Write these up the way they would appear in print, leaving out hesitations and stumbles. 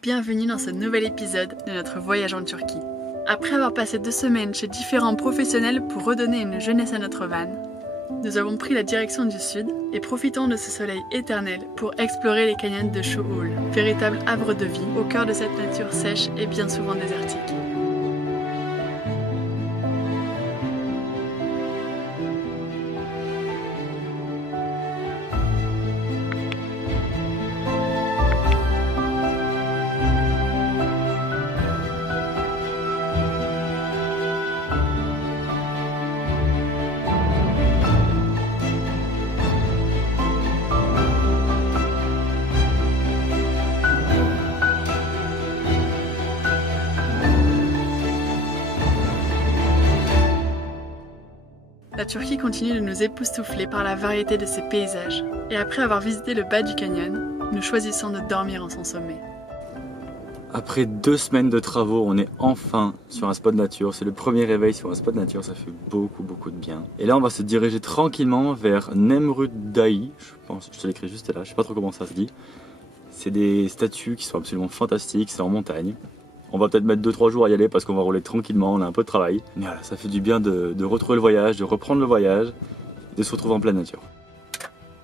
Bienvenue dans ce nouvel épisode de notre voyage en Turquie. Après avoir passé 2 semaines chez différents professionnels pour redonner une jeunesse à notre van, nous avons pris la direction du sud et profitons de ce soleil éternel pour explorer les canyons de Shohol, véritable havre de vie au cœur de cette nature sèche et bien souvent désertique. La Turquie continue de nous époustoufler par la variété de ses paysages. Et après avoir visité le bas du canyon, nous choisissons de dormir en son sommet. Après 2 semaines de travaux, on est enfin sur un spot nature. C'est le premier réveil sur un spot nature, ça fait beaucoup de bien. Et là, on va se diriger tranquillement vers Nemrut Dağı. Je te l'écris juste là, je sais pas trop comment ça se dit. C'est des statues qui sont absolument fantastiques, c'est en montagne. On va peut-être mettre 2-3 jours à y aller parce qu'on va rouler tranquillement, on a un peu de travail. Mais voilà, ça fait du bien de retrouver le voyage, de reprendre le voyage, de se retrouver en pleine nature.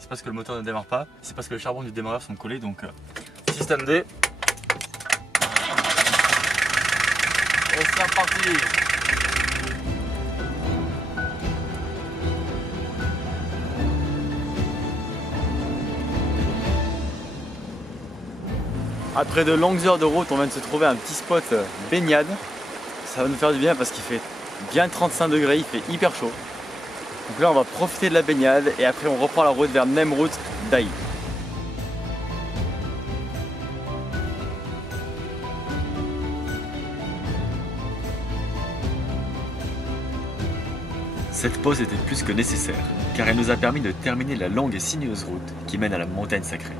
C'est parce que le moteur ne démarre pas, c'est parce que les charbons du démarreur sont collés, donc système D. Et c'est reparti. Après de longues heures de route, on vient de se trouver un petit spot baignade. Ça va nous faire du bien parce qu'il fait bien 35 degrés, il fait hyper chaud. Donc là on va profiter de la baignade et après on reprend la route vers Nemrut Dağı. Cette pause était plus que nécessaire car elle nous a permis de terminer la longue et sinueuse route qui mène à la montagne sacrée.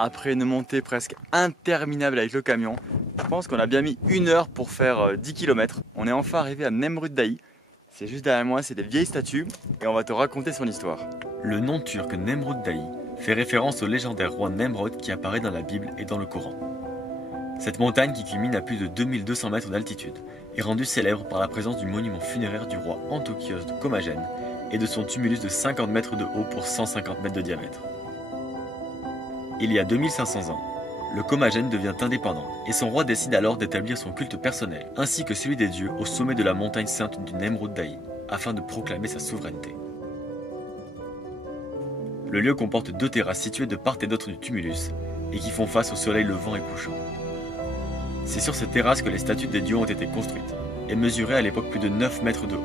Après une montée presque interminable avec le camion, je pense qu'on a bien mis 1 heure pour faire 10 km. On est enfin arrivé à Nemrut Dağı. C'est juste derrière moi, c'est des vieilles statues et on va te raconter son histoire. Le nom turc Nemrut Dağı fait référence au légendaire roi Nemrod qui apparaît dans la Bible et dans le Coran. Cette montagne qui culmine à plus de 2200 mètres d'altitude est rendue célèbre par la présence du monument funéraire du roi Antiochios de Commagène et de son tumulus de 50 mètres de haut pour 150 mètres de diamètre. Il y a 2500 ans, le Commagène devient indépendant et son roi décide alors d'établir son culte personnel ainsi que celui des dieux au sommet de la montagne sainte du Nemrut Dağı afin de proclamer sa souveraineté. Le lieu comporte 2 terrasses situées de part et d'autre du tumulus et qui font face au soleil levant et couchant. C'est sur ces terrasses que les statues des dieux ont été construites et mesuraient à l'époque plus de 9 mètres de haut.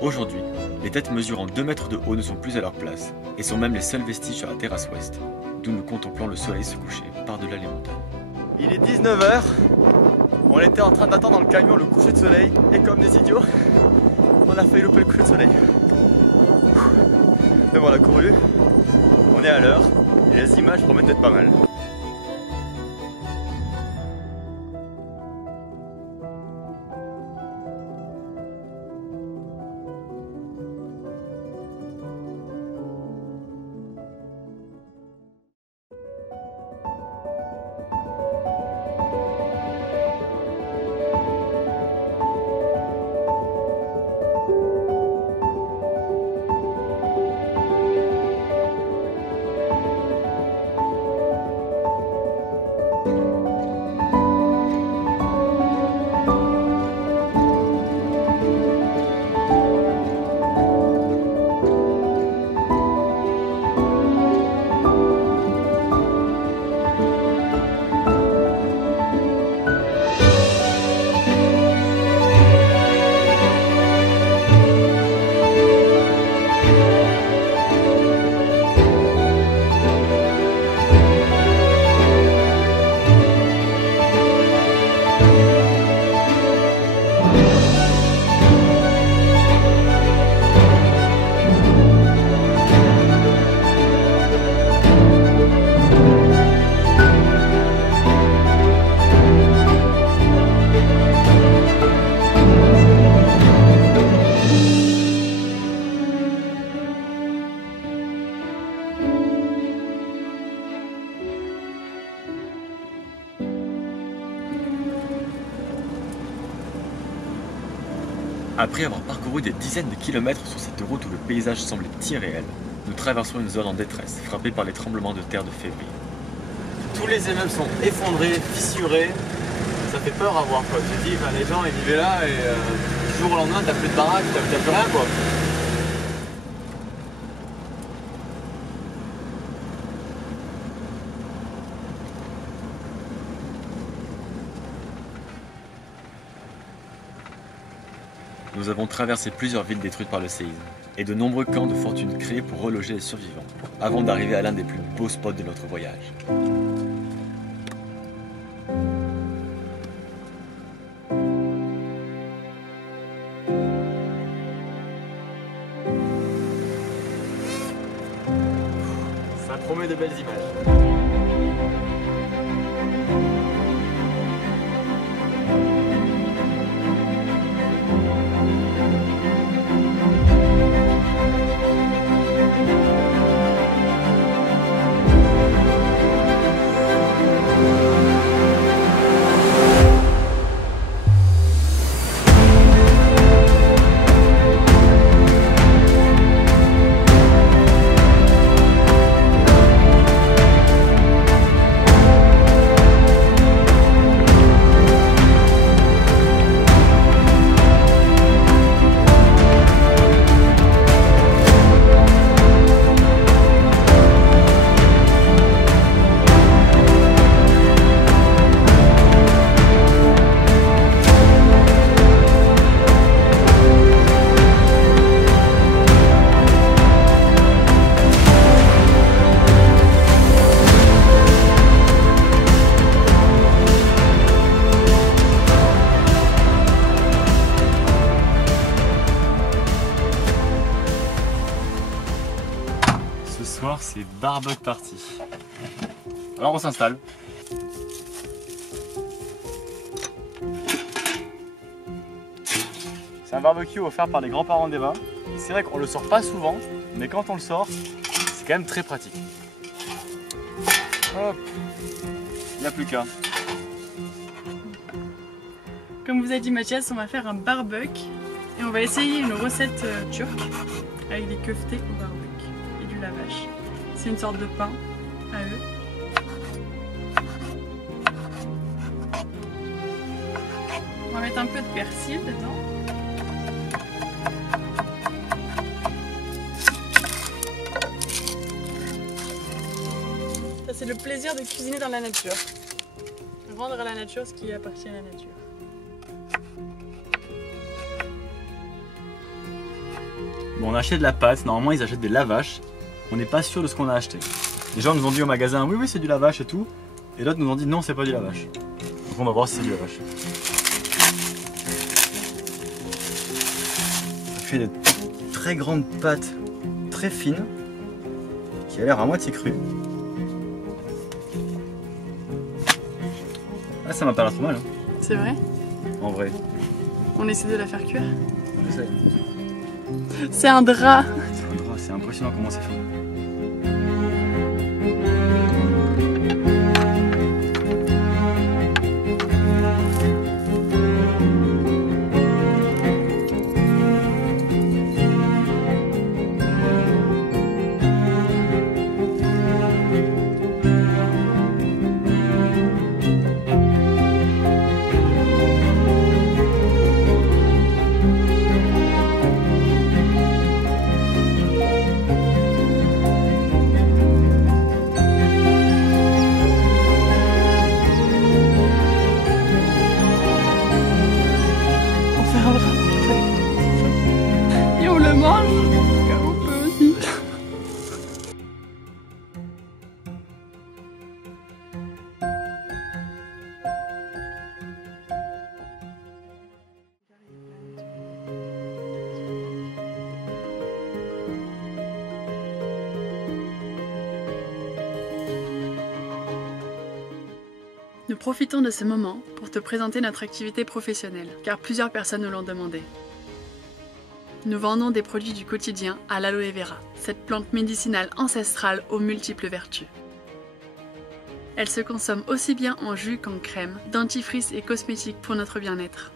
Aujourd'hui, les têtes mesurant 2 mètres de haut ne sont plus à leur place et sont même les seuls vestiges sur la terrasse ouest, d'où nous contemplons le soleil se coucher par-delà les montagnes. Il est 19 h, on était en train d'attendre dans le camion le coucher de soleil et comme des idiots, on a failli louper le coucher de soleil. Mais bon, on a couru, on est à l'heure et les images promettent d'être pas mal. Après avoir parcouru des dizaines de kilomètres sur cette route où le paysage semblait irréel, nous traversons une zone en détresse, frappée par les tremblements de terre de février. Tous les immeubles sont effondrés, fissurés, ça fait peur à voir quoi. Tu te dis, les gens ils vivaient là et du jour au lendemain t'as plus de baraque, t'as plus rien quoi. Nous avons traversé plusieurs villes détruites par le séisme et de nombreux camps de fortune créés pour reloger les survivants, avant d'arriver à l'un des plus beaux spots de notre voyage. Ça promet de belles images. Ce soir, c'est barbecue party. Alors on s'installe. C'est un barbecue offert par les grands-parents d'Eva. C'est vrai qu'on le sort pas souvent, mais quand on le sort, c'est quand même très pratique. Hop, il n'y a plus qu'à. Comme vous a dit Mathias, on va faire un barbecue et on va essayer une recette turque avec des keftés au barbecue et du lavash. C'est une sorte de pain à eux. On va mettre un peu de persil dedans. Ça, c'est le plaisir de cuisiner dans la nature. Rendre à la nature ce qui appartient à la nature. Bon, on a acheté de la pâte, normalement ils achètent des lavaches. On n'est pas sûr de ce qu'on a acheté. Les gens nous ont dit au magasin, oui c'est du lavache et tout. Et d'autres nous ont dit, non c'est pas du lavache. Donc on va voir si c'est du lavache. Ça fait de très grandes pâtes, très fines, qui a l'air à moitié crue. Ah, ça m'a pas l'air trop mal. Hein. C'est vrai? En vrai. On essaie de la faire cuire? On essaie. C'est un drap. C'est un drap, c'est impressionnant comment c'est fait. Et on le mange comme on peut aussi. Nous profitons de ce moment pour te présenter notre activité professionnelle, car plusieurs personnes nous l'ont demandé. Nous vendons des produits du quotidien à l'aloe vera, cette plante médicinale ancestrale aux multiples vertus. Elle se consomme aussi bien en jus qu'en crème, dentifrice et cosmétiques pour notre bien-être.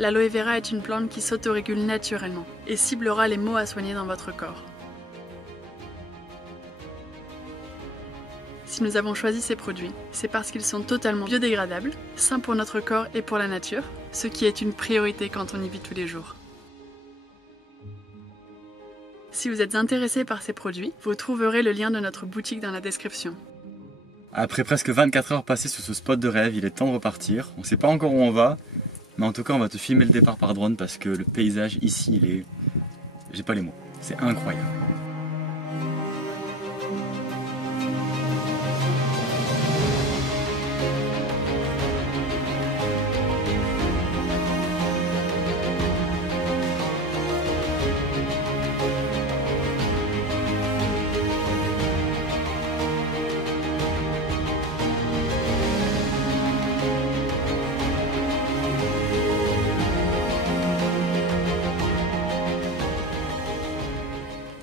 l'aloe vera est une plante qui s'autorégule naturellement et ciblera les maux à soigner dans votre corps. Si nous avons choisi ces produits, c'est parce qu'ils sont totalement biodégradables, sains pour notre corps et pour la nature, ce qui est une priorité quand on y vit tous les jours. Si vous êtes intéressé par ces produits, vous trouverez le lien de notre boutique dans la description. Après presque 24 heures passées sur ce spot de rêve, il est temps de repartir. On ne sait pas encore où on va, mais en tout cas on va te filmer le départ par drone parce que le paysage ici, il est... J'ai pas les mots, c'est incroyable.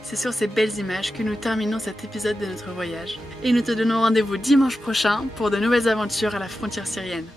C'est sur ces belles images que nous terminons cet épisode de notre voyage. Et nous te donnons rendez-vous dimanche prochain pour de nouvelles aventures à la frontière syrienne.